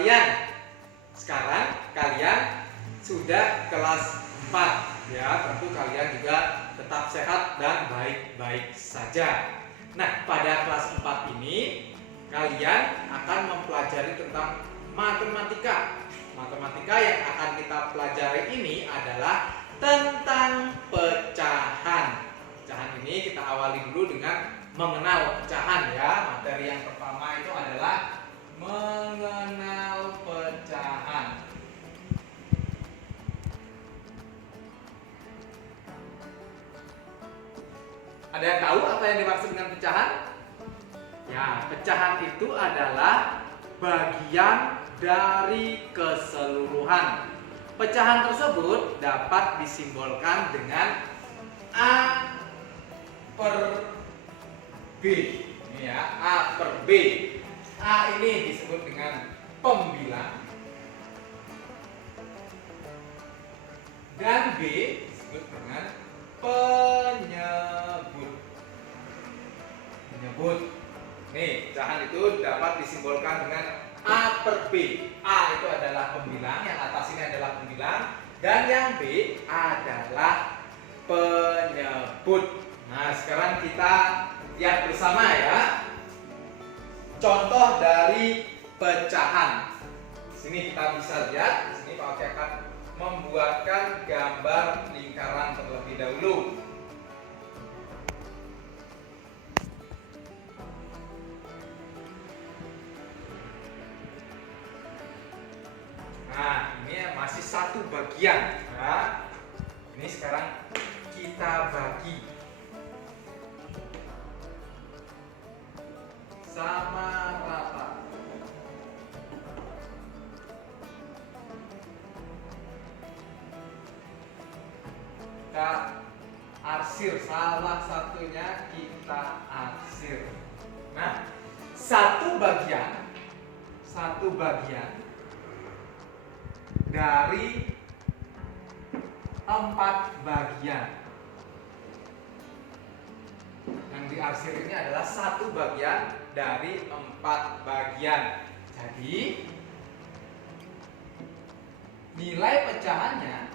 kalian. Sekarang kalian sudah kelas 4 ya, tentu kalian juga tetap sehat dan baik-baik saja. Nah, pada kelas 4 ini kalian akan mempelajari tentang matematika. Matematika yang akan kita pelajari ini adalah tentang pecahan. Pecahan ini kita awali dulu dengan mengenal pecahan ya. Materi yang pertama itu adalah mengenal pecahan. Ada yang tahu apa yang dimaksud dengan pecahan? Ya, pecahan itu adalah bagian dari keseluruhan. Pecahan tersebut dapat disimbolkan dengan A per B. Ini ya, A per B. A ini disebut dengan pembilang dan B disebut dengan penyebut. Nih, pecahan itu dapat disimbolkan dengan A per B. A itu adalah pembilang, yang atas ini adalah pembilang, dan yang B adalah penyebut. Nah, sekarang kita lihat bersama ya. Contoh dari pecahan. Di sini kita bisa lihat, di sini Pak Oki akan membuatkan gambar lingkaran terlebih dahulu. Nah, ini masih satu bagian. Nah, ini sekarang kita bagi sama rata. Kita arsir, salah satunya kita arsir. Nah, satu bagian dari 4 bagian. Yang diarsir ini adalah satu bagian dari 4 bagian. Jadi nilai pecahannya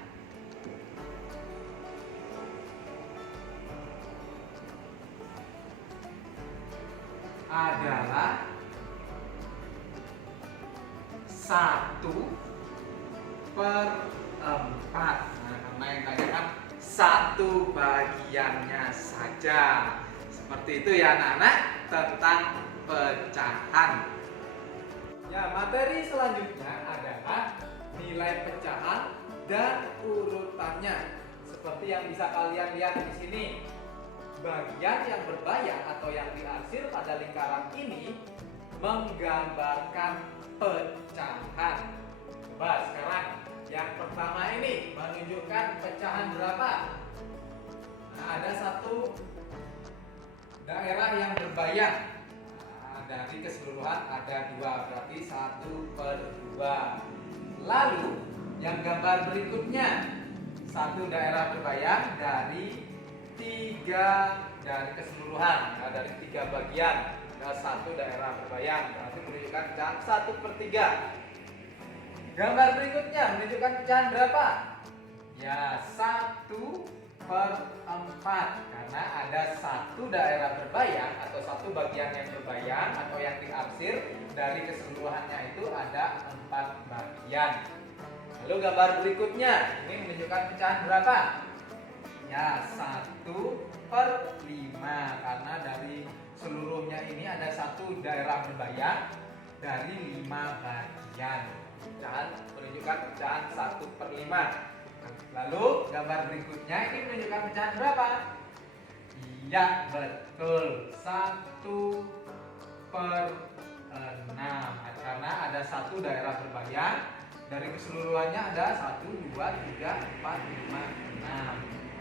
adalah 1/4. Nah, karena yang tanya kan satu bagiannya saja. Seperti itu ya anak-anak tentang pecahan. Ya, materi selanjutnya adalah nilai pecahan dan urutannya. Seperti yang bisa kalian lihat di sini. Bagian yang berbayar atau yang diarsir pada lingkaran ini menggambarkan pecahan. Coba sekarang yang pertama ini menunjukkan pecahan berapa? Nah, ada satu daerah yang berbayar. Nah, dari keseluruhan ada 2, berarti 1/2. Lalu yang gambar berikutnya, satu daerah berbayar dari 3 dari keseluruhan. Nah, dari 3 bagian ada satu daerah berbayar, berarti menunjukkan pecahan 1/3. Gambar berikutnya menunjukkan pecahan berapa? Ya, 1/4, karena ada satu daerah berbayar atau satu bagian yang berbayar atau yang diarsir, dari keseluruhannya itu ada 4 bagian. Lalu gambar berikutnya ini menunjukkan pecahan berapa? Ya, 1/5, karena dari seluruhnya ini ada satu daerah berbayar dari 5 bagian. Pecahan menunjukkan pecahan 1/5. Lalu gambar berikutnya ini menunjukkan pecahan berapa? Iya, betul, 1/6, karena ada satu daerah berbayar, dari keseluruhannya ada 1, 2, 3, 4, 5, 6.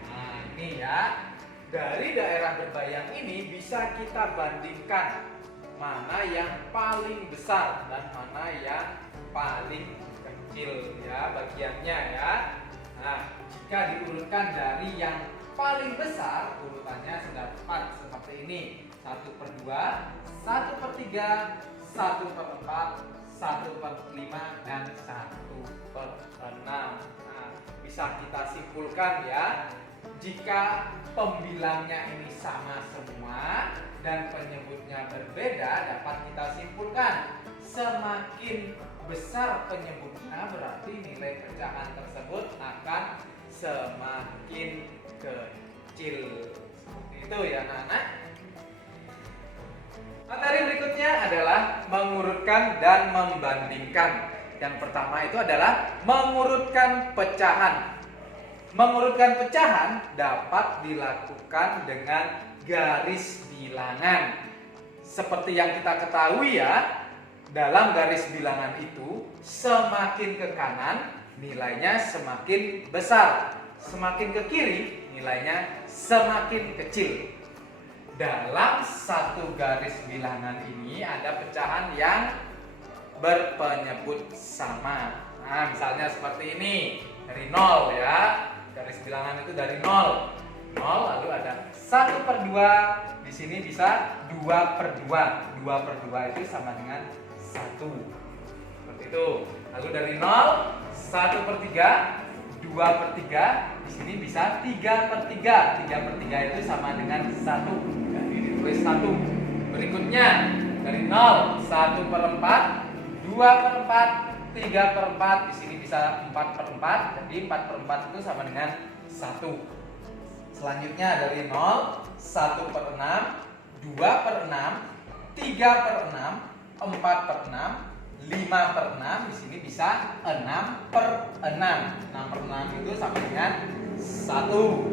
Nah, ini ya, dari daerah berbayar ini bisa kita bandingkan mana yang paling besar dan mana yang paling kecil ya bagiannya ya. Nah, jika diurutkan dari yang paling besar, urutannya terdapat seperti ini: 1/2, 1/3, 1/4, 1/5 dan 1/6. Nah, bisa kita simpulkan ya, jika pembilangnya ini sama semua dan penyebutnya berbeda, dapat kita simpulkan semakin besar penyebutnya berarti nilai pecahan tersebut akan semakin kecil. Seperti itu ya anak-anak. Materi berikutnya adalah mengurutkan dan membandingkan. Yang pertama itu adalah mengurutkan pecahan. Mengurutkan pecahan dapat dilakukan dengan garis bilangan. Seperti yang kita ketahui ya, dalam garis bilangan itu semakin ke kanan nilainya semakin besar, semakin ke kiri nilainya semakin kecil. Dalam satu garis bilangan ini ada pecahan yang berpenyebut sama. Nah, misalnya seperti ini, dari 0 ya. Garis bilangan itu dari 0. 0 lalu ada 1/2, di sini bisa 2/2. 2/2 itu sama dengan 1. Seperti itu. Lalu dari 0, 1/3, 2/3, di sini bisa 3/3. 3/3 itu sama dengan 1. Jadi ditulis 1. Berikutnya dari 0, 1/4, 2/4, 3/4, di sini bisa 4/4. Jadi 4/4 itu sama dengan 1. Selanjutnya dari 0, 1/6, 2/6, 3/6, 4/6, 5/6, di sini bisa 6/6. 6/6 itu sama dengan 1.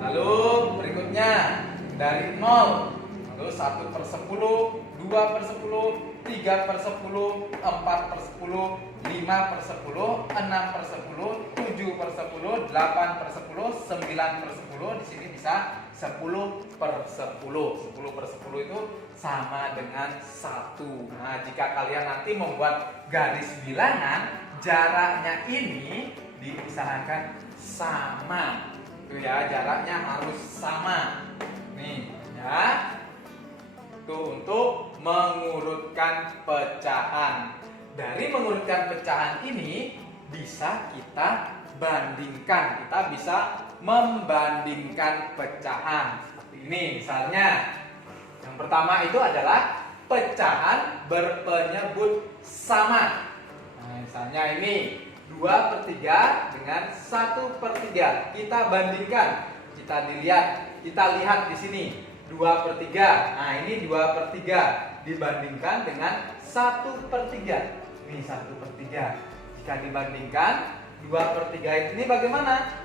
Lalu berikutnya dari 0, lalu 1/10, 2/10, 3/10, 4/10, 5/10, 6/10, 7/10, 8/10, 9/10, di sini bisa 10/10. 10/10 itu sama dengan 1. Nah, jika kalian nanti membuat garis bilangan, jaraknya ini diusahakan sama. Itu ya, jaraknya harus sama. Nih, ya. Itu untuk mengurutkan pecahan. Dari mengurutkan pecahan ini bisa kita bandingkan. Kita bisa membandingkan pecahan. Seperti ini misalnya. Yang pertama itu adalah pecahan berpenyebut sama. Nah, misalnya ini 2/3 dengan 1/3. Kita bandingkan. Kita lihat di sini 2/3. Nah, ini 2/3 dibandingkan dengan 1/3. Ini 1/3. Jika dibandingkan 2/3 ini bagaimana?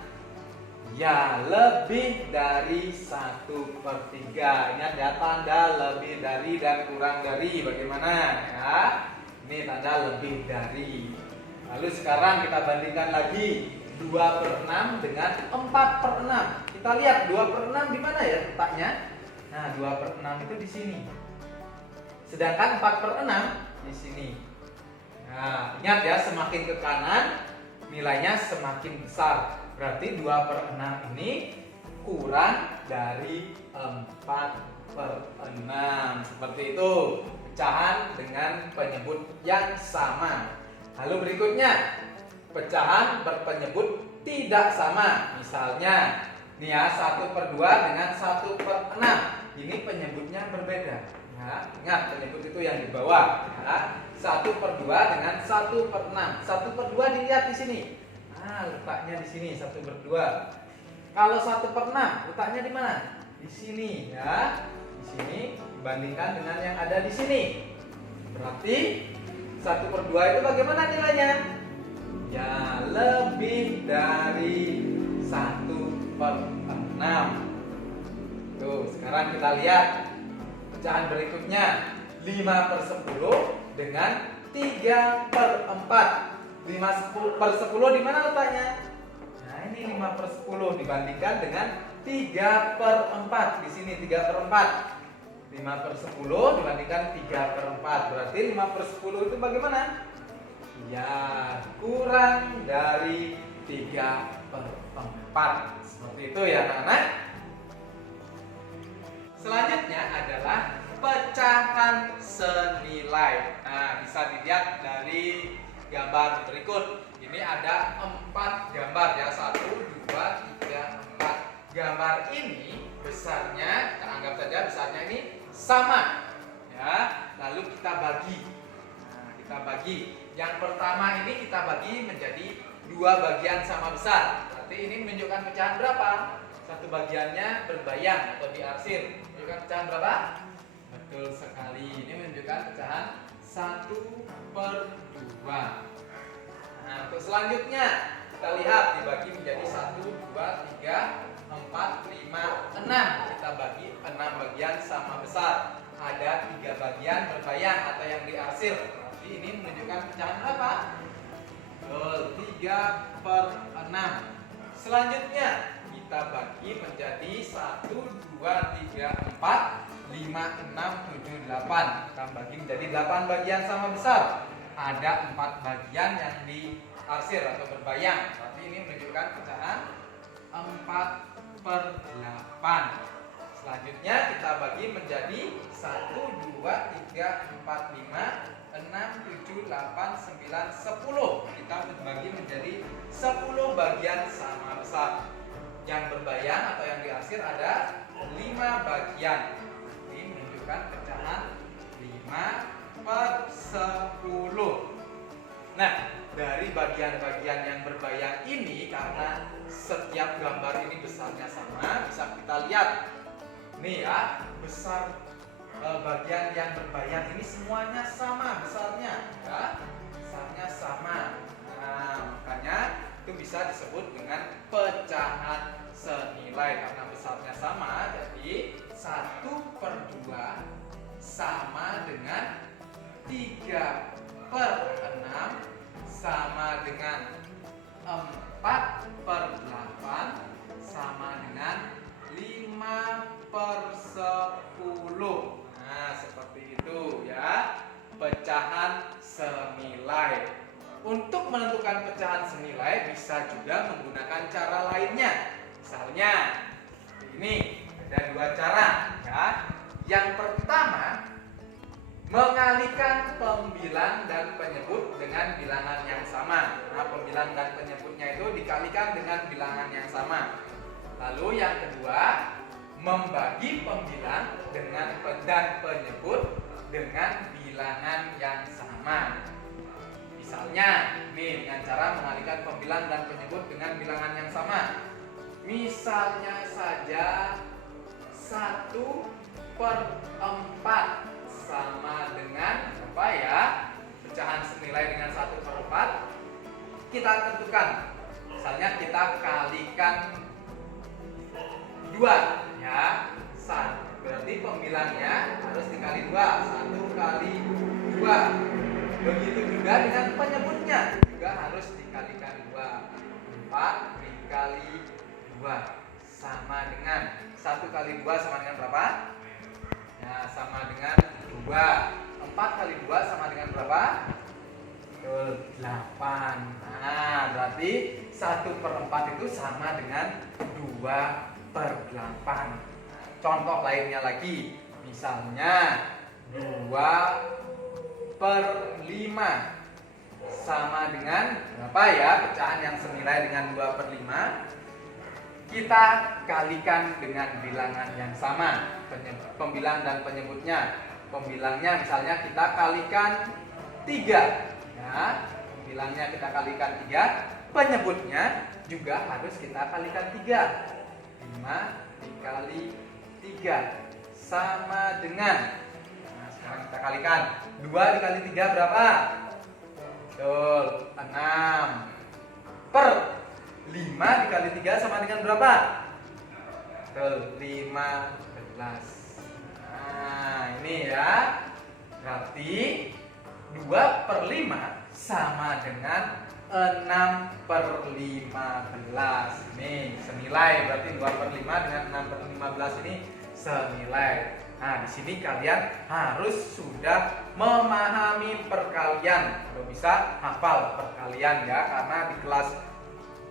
Ya, lebih dari 1/3. Ingat ya, tanda lebih dari dan kurang dari. Bagaimana ya? Ini tanda lebih dari. Lalu sekarang kita bandingkan lagi 2/6 dengan 4/6. Kita lihat 2/6 di mana ya letaknya? Nah, 2/6 itu di sini. Sedangkan 4/6 di sini. Nah, ingat ya, semakin ke kanan nilainya semakin besar. Berarti 2/6 ini kurang dari 4/6. Seperti itu. Pecahan dengan penyebut yang sama. Lalu berikutnya, pecahan berpenyebut tidak sama. Misalnya, nih ya, 1/2 dengan 1/6. Ini penyebutnya berbeda. Ya, ingat penyebut itu yang di bawah. Ya. 1/2 dengan 1/6. 1/2 dilihat di sini. Nah, letaknya di sini 1/2. Kalau 1/6 letaknya di mana? Di sini ya. Di sini dibandingkan dengan yang ada di sini. Berarti 1/2 itu bagaimana nilainya? Ya, lebih dari 1/6. Tuh, sekarang kita lihat pecahan berikutnya. 5/10 dengan 3/4. 5/10 di mana letaknya? Nah, ini 5/10 dibandingkan dengan 3/4. Di sini 3/4. 5/10 dibandingkan 3/4. Berarti 5/10 itu bagaimana? Ya, kurang dari 3/4. Seperti itu ya anak-anak. Selanjutnya adalah pecahan senilai. Nah, bisa dilihat dari gambar berikut. Ini ada 4 gambar ya, 1, 2, 3, 4. Gambar ini besarnya, kita anggap saja besarnya ini sama ya. Lalu kita bagi. Nah, kita bagi. Yang pertama ini kita bagi menjadi 2 bagian sama besar. Berarti ini menunjukkan pecahan berapa? Satu bagiannya berbayang atau diarsir. Menunjukkan pecahan berapa? Betul sekali. Ini menunjukkan pecahan 1/2. Nah, untuk selanjutnya kita lihat dibagi menjadi 1, 2, 3, 4, 5, 6. Kita bagi 6 bagian sama besar. Ada 3 bagian berbayang atau yang diarsir. Berarti ini menunjukkan pecahan berapa? Betul, 3/6. Selanjutnya kita bagi menjadi 1, 2, 3, 4, 5, 6, 7, 8. Kita bagi menjadi 8 bagian sama besar. Ada 4 bagian yang diarsir atau berbayang. Berarti ini menunjukkan pecahan 4/8. Selanjutnya kita bagi menjadi 1, 2, 3, 4, 5, 6, 7, 8, 9, 10. Kita bagi menjadi 10 bagian sama besar. Yang berbayang atau yang diarsir ada 5 bagian. Ini menunjukkan pecahan 5/10. Nah, dari bagian-bagian yang berbayang ini, karena setiap gambar ini besarnya sama, bisa kita lihat nih ya, besar bagian yang berbayang ini semuanya sama besarnya ya, besarnya sama. Nah, makanya itu bisa disebut dengan pecahan senilai karena besarnya sama. Jadi 1/2 sama dengan 3/6 sama dengan 4/8 sama dengan 5/10. Nah, seperti itu ya, pecahan senilai. Untuk menentukan pecahan senilai bisa juga menggunakan cara lainnya. Misalnya, ini ada 2 cara ya. Yang pertama, mengalihkan pembilang dan penyebut dengan bilangan yang sama. Nah, pembilang dan penyebutnya itu dikalikan dengan bilangan yang sama. Lalu yang kedua, membagi pembilang dan penyebut dengan bilangan yang sama. Misalnya, nih dengan cara mengalihkan pembilang dan penyebut dengan bilangan yang sama. Misalnya saja 1/4 sama dengan apa ya? Pecahan senilai dengan 1/4. Kita tentukan. Misalnya kita kalikan 2 ya. Berarti pembilangnya harus dikali 2. 1 kali 2. Begitu juga dengan penyebutnya, juga harus dikalikan 2. 4 dikali 2 sama dengan 1 kali 2 sama dengan berapa? Ya, sama dengan 2. 4 kali 2 sama dengan berapa? Betul, 8. Nah, berarti 1/4 itu sama dengan 2/8. Contoh lainnya lagi, misalnya 2/5 sama dengan berapa ya? Pecahan yang senilai dengan 2/5 kita kalikan dengan bilangan yang sama, pembilang dan penyebutnya. Pembilangnya misalnya kita kalikan 3 ya, pembilangnya kita kalikan 3, penyebutnya juga harus kita kalikan 3. 5 dikali 3 sama dengan, nah sekarang kita kalikan 2 dikali 3 berapa? Betul, 6. 5 dikali 3 sama dengan berapa? Betul, 15. Nah ini ya, berarti 2/5 sama dengan 6/15. Ini senilai, berarti 2/5 dengan 6/15 ini senilai. Nah, di sini kalian harus sudah memahami perkalian. Kalau bisa hafal perkalian ya, karena di kelas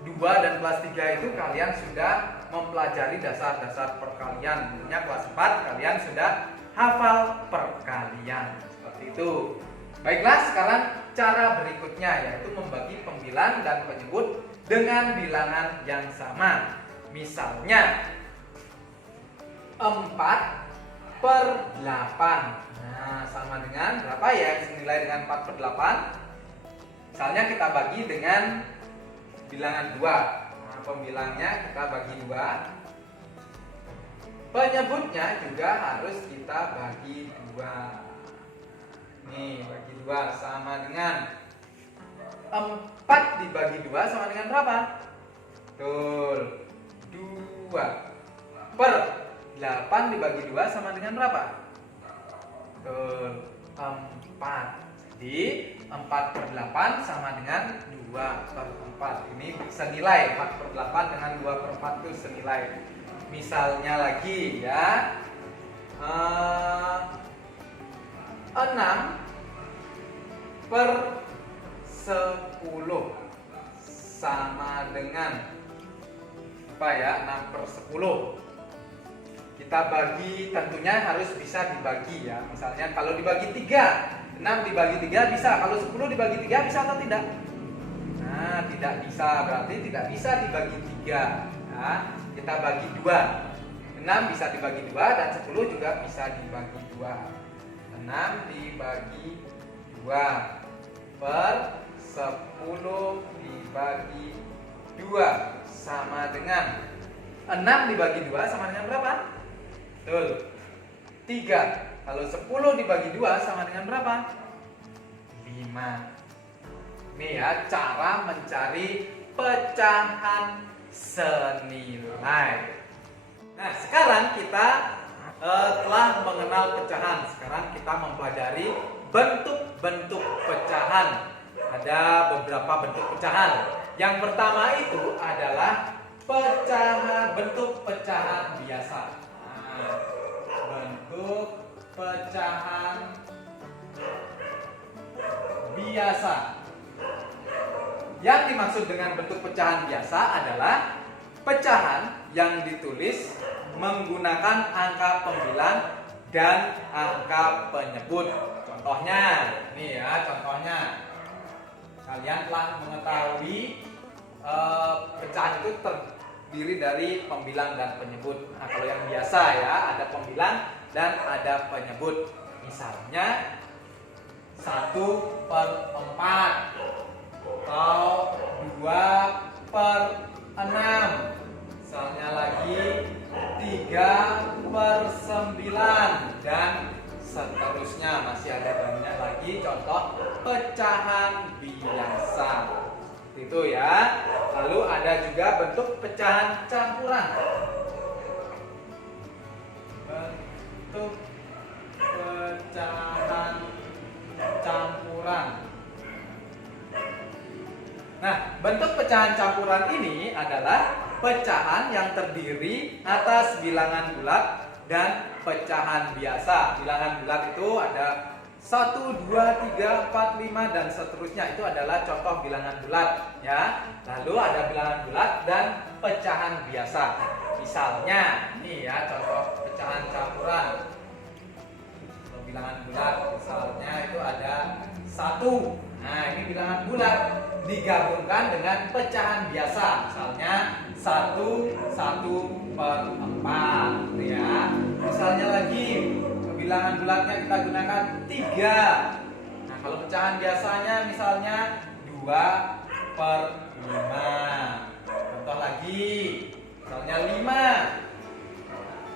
2 dan kelas 3 itu kalian sudah mempelajari dasar-dasar perkalian. Tentunya kelas 4 kalian sudah hafal perkalian. Seperti itu. Baiklah, sekarang cara berikutnya yaitu membagi pembilang dan penyebut dengan bilangan yang sama. Misalnya 4/8. Nah, sama dengan berapa ya senilai dengan 4/8? Misalnya kita bagi dengan bilangan 2. Nah, pembilangnya kita bagi 2. Penyebutnya juga harus kita bagi 2. Nih, bagi 2 sama dengan 4 dibagi 2 sama dengan berapa? Betul, 2. Per 8 dibagi 2 sama dengan berapa? Betul, 4. Jadi 4/8 sama dengan 2/4. Ini senilai 4/8 dengan 2/4 itu senilai. Misalnya lagi ya, 6/10 sama dengan apa ya? 6/10. Kita bagi, tentunya harus bisa dibagi ya. Misalnya kalau dibagi 3, 6 dibagi 3 bisa. Kalau 10 dibagi 3 bisa atau tidak? Nah, tidak bisa. Berarti tidak bisa dibagi 3 ya. Kita bagi 2. 6 bisa dibagi 2 dan 10 juga bisa dibagi 2. 6 dibagi 2 per 10 dibagi 2 sama dengan 6 dibagi 2 sama dengan berapa? Betul, 3. Kalau 10 dibagi 2 sama dengan berapa? 5. Ini ya cara mencari pecahan senilai. Nah, sekarang kita telah mengenal pecahan. Sekarang kita mempelajari bentuk-bentuk pecahan. Ada beberapa bentuk pecahan. Yang pertama itu adalah bentuk pecahan biasa. Nah, bentuk pecahan biasa. Yang dimaksud dengan bentuk pecahan biasa adalah pecahan yang ditulis menggunakan angka pembilang dan angka penyebut. Contohnya, nih ya contohnya. Kalian telah mengetahui pecahan itu terdiri dari pembilang dan penyebut. Nah, kalau yang biasa ya ada pembilang dan ada penyebut. Misalnya 1/4 atau 2/6. Misalnya lagi 3/9 dan seterusnya. Masih ada banyak lagi contoh pecahan biasa. Itu ya. Lalu ada juga bentuk pecahan campuran. Bentuk pecahan campuran. Nah, bentuk pecahan campuran ini adalah pecahan yang terdiri atas bilangan bulat dan pecahan biasa. Bilangan bulat itu ada 1, 2, 3, 4, 5 dan seterusnya. Itu adalah contoh bilangan bulat ya. Lalu ada bilangan bulat dan pecahan biasa. Misalnya, ini ya contoh pecahan campuran. Kalau bilangan bulat misalnya itu ada 1. Nah, ini bilangan bulat digabungkan dengan pecahan biasa. Misalnya 1/4 ya. Misalnya lagi bilangan bulatnya kita gunakan 3. Nah, kalau pecahan biasanya misalnya 2/5. Contoh lagi, misalnya 5.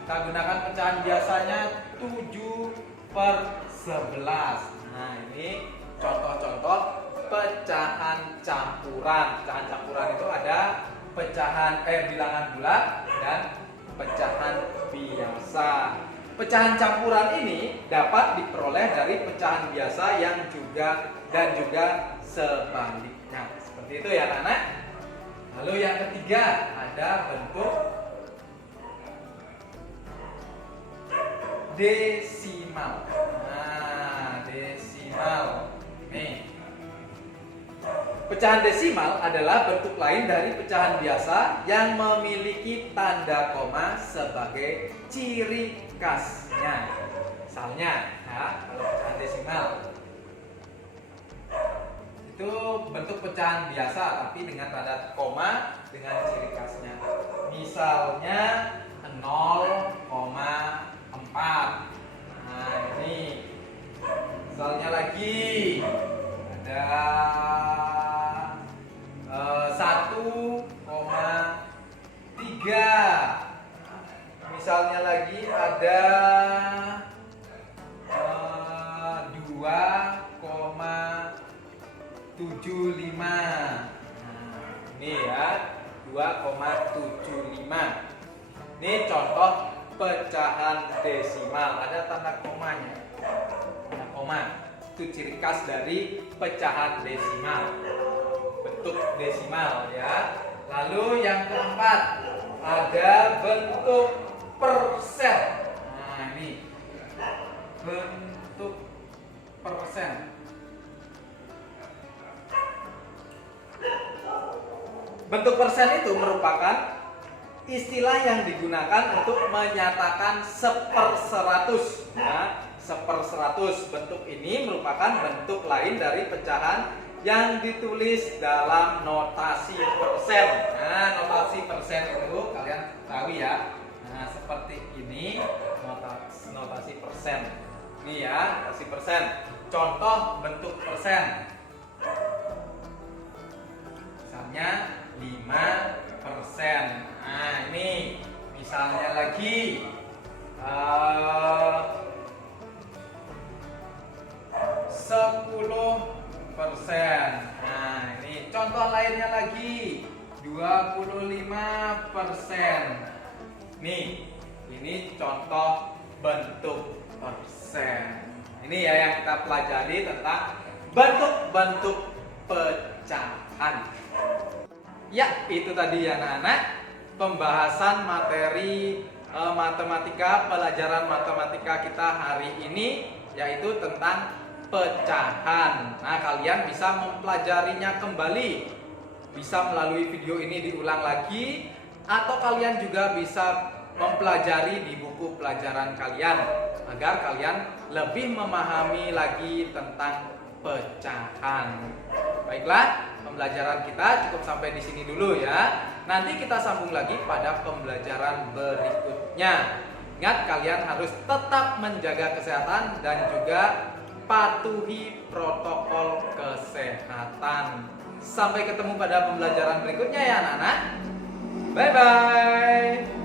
Kita gunakan pecahan biasanya 7/11. Nah, ini contoh-contoh pecahan campuran. Pecahan campuran itu ada pecahan bilangan bulat dan pecahan biasa. Pecahan campuran ini dapat diperoleh dari pecahan biasa yang juga sebaliknya. Seperti itu ya anak-anak. Lalu yang ketiga ada bentuk desimal. Nah, desimal. Nih. Pecahan desimal adalah bentuk lain dari pecahan biasa yang memiliki tanda koma sebagai ciri khasnya. Misalnya, ya, kalau pecahan desimal Itu bentuk pecahan biasa tapi dengan tanda koma dengan ciri khasnya. Misalnya 0,4. Nah, ini. Misalnya lagi ada 1,3. Misalnya lagi ada 2,75. Ini ya, 2,75. Ini contoh pecahan desimal, ada tanda komanya. Tanda koma itu ciri khas dari pecahan desimal, bentuk desimal ya. Lalu yang keempat ada bentuk persen. Nah, ini bentuk persen. Bentuk persen itu merupakan istilah yang digunakan untuk menyatakan 1/100 ya, 1/100. Bentuk ini merupakan bentuk lain dari pecahan yang ditulis dalam notasi persen. Nah, notasi persen itu kalian tahu ya. Nah, seperti ini notasi persen. Ini ya, notasi persen. Contoh bentuk persen. Misalnya 5%. Nah, ini misalnya lagi 10%. Nah, ini contoh lainnya lagi 25%. Nih, ini contoh bentuk persen. Ini ya yang kita pelajari tentang bentuk-bentuk pecahan. Ya, itu tadi ya anak-anak pembahasan materi matematika, pelajaran matematika kita hari ini, yaitu tentang pecahan. Nah, kalian bisa mempelajarinya kembali, bisa melalui video ini diulang lagi, atau kalian juga bisa mempelajari di buku pelajaran kalian agar kalian lebih memahami lagi tentang pecahan. Baiklah, pembelajaran kita cukup sampai di sini dulu ya. Nanti kita sambung lagi pada pembelajaran berikutnya. Ingat, kalian harus tetap menjaga kesehatan dan juga patuhi protokol kesehatan. Sampai ketemu pada pembelajaran berikutnya ya anak-anak. Bye bye.